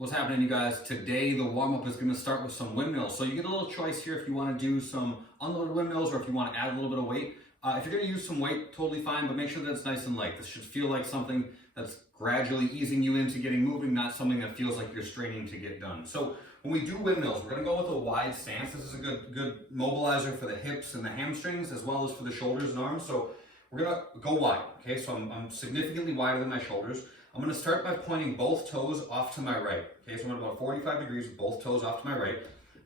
What's happening, you guys? Today the warm-up is going to start with some windmills. So you get a little choice here if you want to do some unloaded windmills or if you want to add a little bit of weight. If you're going to use some weight, totally fine, but make sure that it's nice and light. This should feel like something that's gradually easing you into getting moving, not something that feels like you're straining to get done. So when we do windmills, we're going to go with a wide stance. This is a good mobilizer for the hips and the hamstrings as well as for the shoulders and arms. So we're going to go wide, okay? So I'm significantly wider than my shoulders. I'm going to start by pointing both toes off to my right. Okay, so I'm at about 45 degrees with both toes off to my right.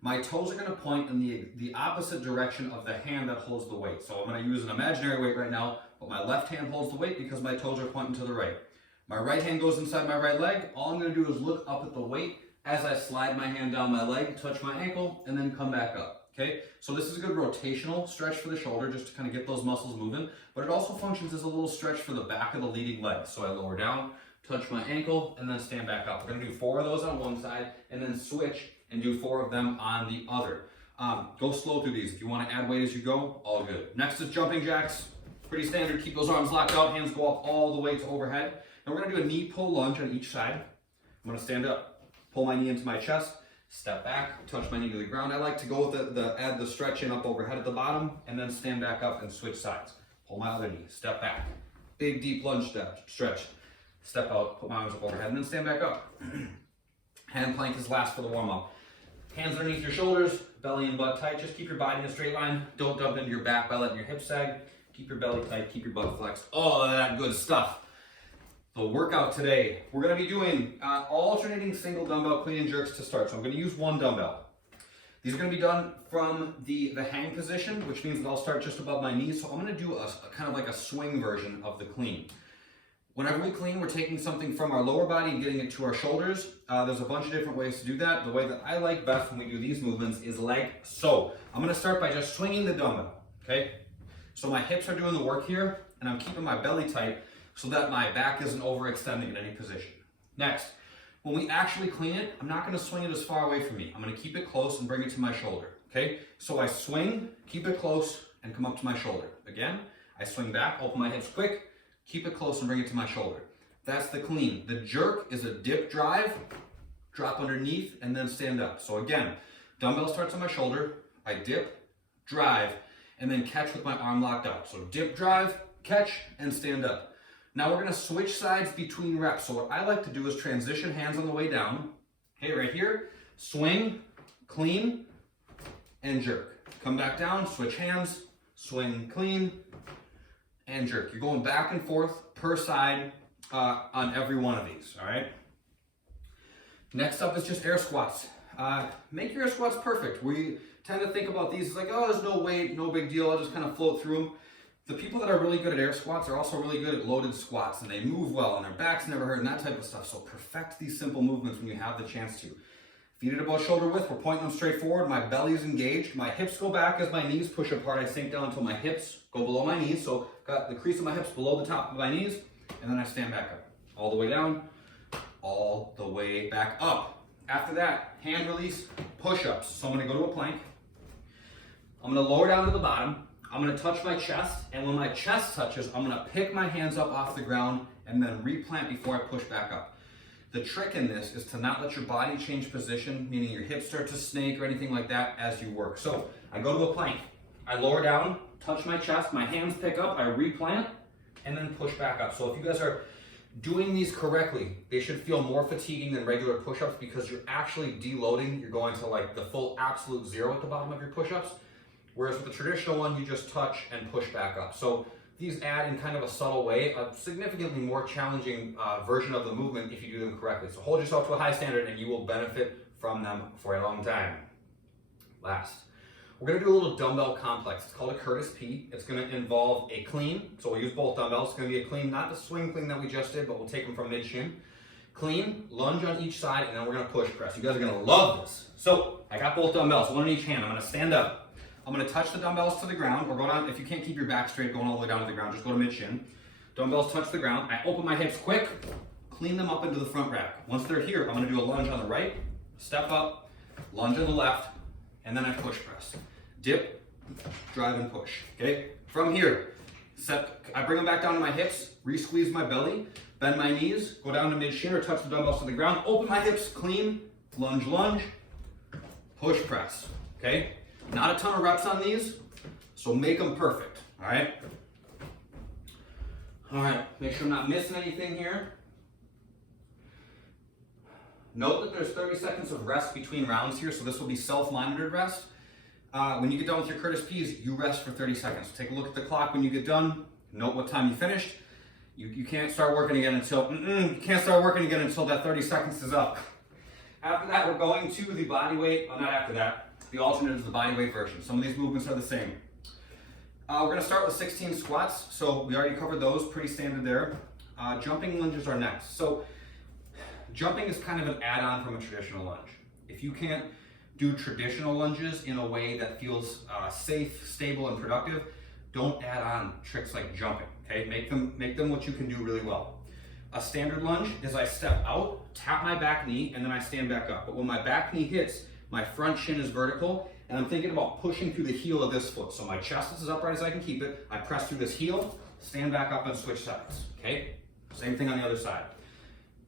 My toes are going to point in the opposite direction of the hand that holds the weight. So I'm going to use an imaginary weight right now, but my left hand holds the weight because my toes are pointing to the right. My right hand goes inside my right leg. All I'm going to do is look up at the weight as I slide my hand down my leg, touch my ankle, and then come back up. Okay, so this is a good rotational stretch for the shoulder just to kind of get those muscles moving, but it also functions as a little stretch for the back of the leading leg. So I lower down, touch my ankle, and then stand back up. We're going to do 4 of those on one side and then switch and do 4 of them on the other. Go slow through these. If you want to add weight as you go, all good. Next is jumping jacks. Pretty standard. Keep those arms locked out. Hands go up all the way to overhead. And we're going to do a knee pull lunge on each side. I'm going to stand up, pull my knee into my chest, step back, touch my knee to the ground. I like to go with add the stretch in up overhead at the bottom and then stand back up and switch sides. Pull my other knee, step back. Big deep lunge stretch. Step out, put my arms up overhead, and then stand back up. Hand plank is last for the warm-up. Hands underneath your shoulders, belly and butt tight. Just keep your body in a straight line. Don't dump into your back by letting your hips sag. Keep your belly tight, keep your butt flexed. All of that good stuff. The workout today, we're going to be doing alternating single dumbbell clean and jerks to start. So I'm going to use 1 dumbbell. These are going to be done from the hang position, which means that I'll start just above my knees. So I'm going to do a kind of like a swing version of the clean. Whenever we clean, we're taking something from our lower body and getting it to our shoulders. There's a bunch of different ways to do that. The way that I like best when we do these movements is like so. I'm going to start by just swinging the dumbbell, okay? So my hips are doing the work here, and I'm keeping my belly tight so that my back isn't overextending in any position. Next, when we actually clean it, I'm not going to swing it as far away from me. I'm going to keep it close and bring it to my shoulder, okay? So I swing, keep it close, and come up to my shoulder. Again, I swing back, open my hips quick, keep it close and bring it to my shoulder. That's the clean. The jerk is a dip drive, drop underneath, and then stand up. So again, dumbbell starts on my shoulder, I dip, drive, and then catch with my arm locked out. So dip, drive, catch, and stand up. Now we're gonna switch sides between reps. So what I like to do is transition hands on the way down. Okay, right here, swing, clean, and jerk. Come back down, switch hands, swing, clean, and jerk. You're going back and forth per side on every one of these, all right? Next up is just air squats. Make your air squats perfect. We tend to think about these as like, oh, there's no weight, no big deal, I'll just kind of float through them. The people that are really good at air squats are also really good at loaded squats, and they move well, and their backs never hurt, and that type of stuff. So perfect these simple movements when you have the chance to. Feet at about shoulder width, we're pointing them straight forward, my belly is engaged, my hips go back as my knees push apart, I sink down until my hips go below my knees, so got the crease of my hips below the top of my knees, and then I stand back up. All the way down, all the way back up. After that, hand release, push-ups. So I'm gonna go to a plank. I'm gonna lower down to the bottom. I'm gonna touch my chest, and when my chest touches, I'm gonna pick my hands up off the ground and then replant before I push back up. The trick in this is to not let your body change position, meaning your hips start to snake or anything like that as you work. So I go to a plank, I lower down, touch my chest, my hands pick up, I replant, and then push back up. So if you guys are doing these correctly, they should feel more fatiguing than regular push-ups because you're actually deloading. You're going to like the full absolute 0 at the bottom of your push-ups. Whereas with the traditional one, you just touch and push back up. So these add in kind of a subtle way, a significantly more challenging version of the movement if you do them correctly. So hold yourself to a high standard and you will benefit from them for a long time. Last, we're gonna do a little dumbbell complex. It's called a Curtis P. It's gonna involve a clean. So we'll use both dumbbells. It's gonna be a clean, not the swing clean that we just did, but we'll take them from mid-shin. Clean, lunge on each side, and then we're gonna push press. You guys are gonna love this. So I got both dumbbells, 1 in each hand. I'm gonna stand up. I'm gonna touch the dumbbells to the ground, or go down, if you can't keep your back straight going all the way down to the ground, just go to mid-shin. Dumbbells touch the ground. I open my hips quick, clean them up into the front rack. Once they're here, I'm gonna do a lunge on the right, step up, lunge on the left, and then I push press. Dip, drive, and push, okay? From here, I bring them back down to my hips, re-squeeze my belly, bend my knees, go down to mid-shin or touch the dumbbells to the ground, open my hips, clean, lunge, lunge, push, press, okay? Not a ton of reps on these, so make them perfect, all right? All right, make sure I'm not missing anything here. Note that there's 30 seconds of rest between rounds here, so this will be self-monitored rest. When you get done with your Curtis P's, you rest for 30 seconds. Take a look at the clock when you get done. Note what time you finished. You can't start working again until that 30 seconds is up. After that, we're going to the body weight. Not after that. The alternate is the body weight version. Some of these movements are the same. We're going to start with 16 squats. So we already covered those, pretty standard there. Jumping lunges are next. So jumping is kind of an add-on from a traditional lunge. If you can't do traditional lunges in a way that feels safe, stable, and productive, don't add on tricks like jumping, okay? Make them what you can do really well. A standard lunge is I step out, tap my back knee, and then I stand back up. But when my back knee hits, my front shin is vertical, and I'm thinking about pushing through the heel of this foot. So my chest is as upright as I can keep it. I press through this heel, stand back up, and switch sides, okay? Same thing on the other side.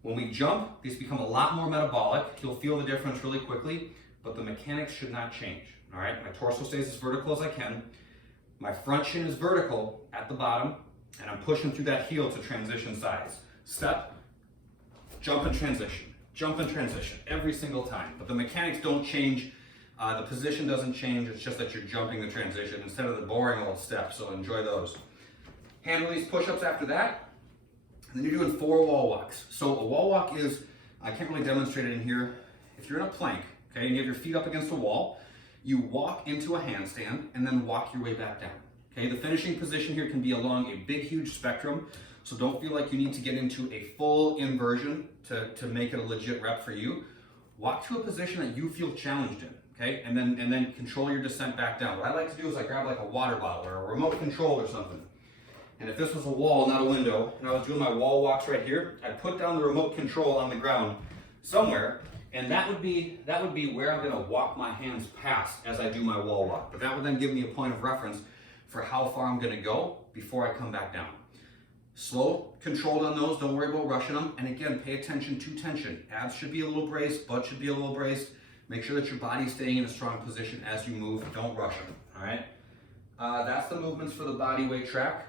When we jump, these become a lot more metabolic. You'll feel the difference really quickly, but the mechanics should not change, all right? My torso stays as vertical as I can. My front shin is vertical at the bottom, and I'm pushing through that heel to transition sides. Step, jump and transition every single time. But the mechanics don't change, the position doesn't change, it's just that you're jumping the transition instead of the boring old steps, so enjoy those. Hand release push-ups after that, and then you're doing 4 wall walks. So a wall walk is, I can't really demonstrate it in here. If you're in a plank, okay, and you have your feet up against a wall, you walk into a handstand and then walk your way back down. Okay, the finishing position here can be along a big, huge spectrum, so don't feel like you need to get into a full inversion to make it a legit rep for you. Walk to a position that you feel challenged in, okay, and then control your descent back down. What I like to do is I grab like a water bottle or a remote control or something. And if this was a wall, not a window, and I was doing my wall walks right here, I'd put down the remote control on the ground somewhere, and that would be where I'm gonna walk my hands past as I do my wall walk. But that would then give me a point of reference for how far I'm gonna go before I come back down. Slow, controlled on those, don't worry about rushing them. And again, pay attention to tension. Abs should be a little braced, butt should be a little braced. Make sure that your body's staying in a strong position as you move, don't rush them, all right? That's the movements for the body weight track.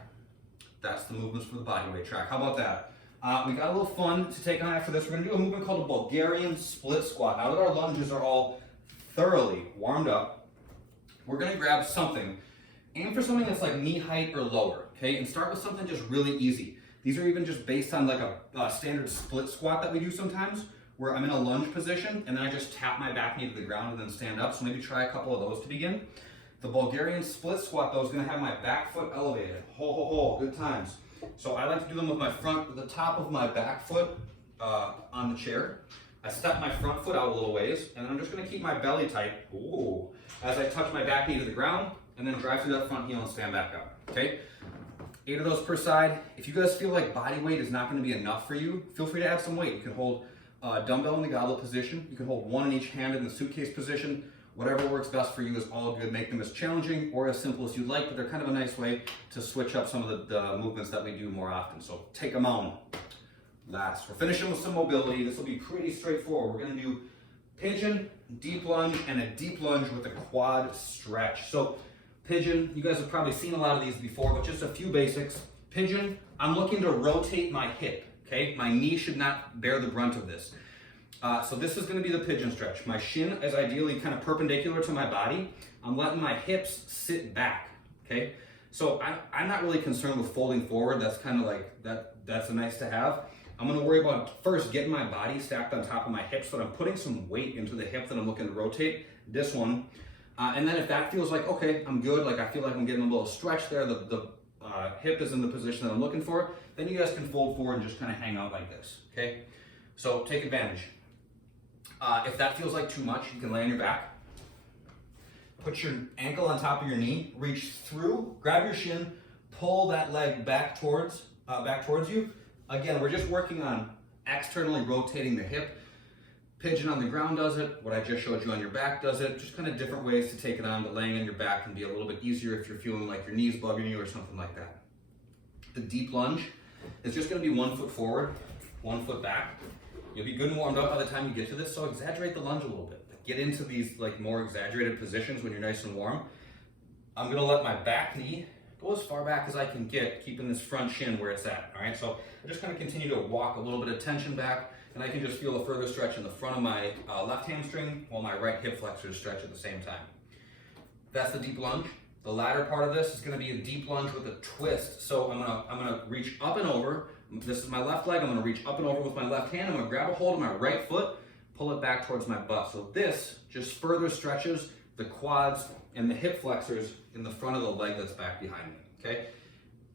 How about that? We got a little fun to take on after this. We're gonna do a movement called a Bulgarian split squat. Now that our lunges are all thoroughly warmed up, we're gonna grab something. Aim for something that's like knee height or lower, okay? And start with something just really easy. These are even just based on like a standard split squat that we do sometimes, where I'm in a lunge position and then I just tap my back knee to the ground and then stand up. So maybe try a couple of those to begin. The Bulgarian split squat though is gonna have my back foot elevated. Good times. So I like to do them with the top of my back foot on the chair. I step my front foot out a little ways, and then I'm just gonna keep my belly tight, as I touch my back knee to the ground, and then drive through that front heel and stand back up, okay? 8 of those per side. If you guys feel like body weight is not gonna be enough for you, feel free to add some weight. You can hold a dumbbell in the goblet position. You can hold one in each hand in the suitcase position. Whatever works best for you is all good. Make them as challenging or as simple as you'd like, but they're kind of a nice way to switch up some of the movements that we do more often. So take them on. Last, we're finishing with some mobility. This will be pretty straightforward. We're gonna do pigeon, deep lunge, and a deep lunge with a quad stretch. So pigeon, you guys have probably seen a lot of these before, but just a few basics. Pigeon, I'm looking to rotate my hip, okay? My knee should not bear the brunt of this. So this is gonna be the pigeon stretch. My shin is ideally kind of perpendicular to my body. I'm letting my hips sit back, okay? So I'm not really concerned with folding forward. That's kind of like, that's a nice to have. I'm gonna worry about first getting my body stacked on top of my hips so that I'm putting some weight into the hip that I'm looking to rotate, this one. And then if that feels like, okay, I'm good, like I feel like I'm getting a little stretch there, the hip is in the position that I'm looking for, then you guys can fold forward and just kind of hang out like this, okay? So take advantage. If that feels like too much, you can lay on your back. Put your ankle on top of your knee, reach through, grab your shin, pull that leg back towards you. Again, we're just working on externally rotating the hip. Pigeon on the ground does it. What I just showed you on your back does it. Just kind of different ways to take it on, but laying on your back can be a little bit easier if you're feeling like your knees bugging you or something like that. The deep lunge is just gonna be 1 foot forward, 1 foot back. You'll be good and warmed up by the time you get to this, so exaggerate the lunge a little bit. Get into these like more exaggerated positions when you're nice and warm. I'm gonna let my back knee go as far back as I can get, keeping this front shin where it's at, all right? So I just kind of continue to walk a little bit of tension back, and I can just feel a further stretch in the front of my left hamstring while my right hip flexors stretch at the same time. That's the deep lunge. The latter part of this is gonna be a deep lunge with a twist. So I'm gonna reach up and over. This is my left leg. I'm gonna reach up and over with my left hand. I'm gonna grab a hold of my right foot, pull it back towards my butt. So this just further stretches the quads and the hip flexors in the front of the leg that's back behind me, okay?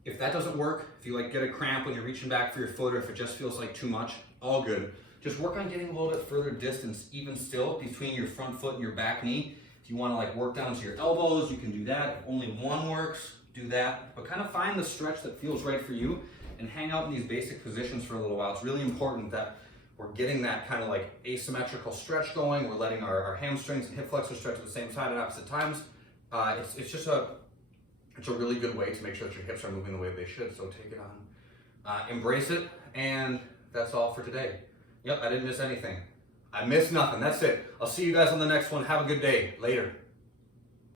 If that doesn't work, if you like get a cramp when you're reaching back for your foot, or if it just feels like too much, all good. Just work on getting a little bit further distance, even still, between your front foot and your back knee. If you wanna like work down to your elbows, you can do that. If only one works, do that. But kind of find the stretch that feels right for you and hang out in these basic positions for a little while. It's really important that we're getting that kind of like asymmetrical stretch going. We're letting our hamstrings and hip flexors stretch at the same side at opposite times. It's a really good way to make sure that your hips are moving the way they should. So take it on, embrace it, and that's all for today. Yep, I didn't miss anything. I missed nothing. That's it. I'll see you guys on the next one. Have a good day. Later.